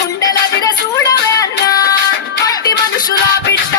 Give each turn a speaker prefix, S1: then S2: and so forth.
S1: గుండెల విడ చూడవే అన్నా. మట్టి మనుషులా బిడ్డ.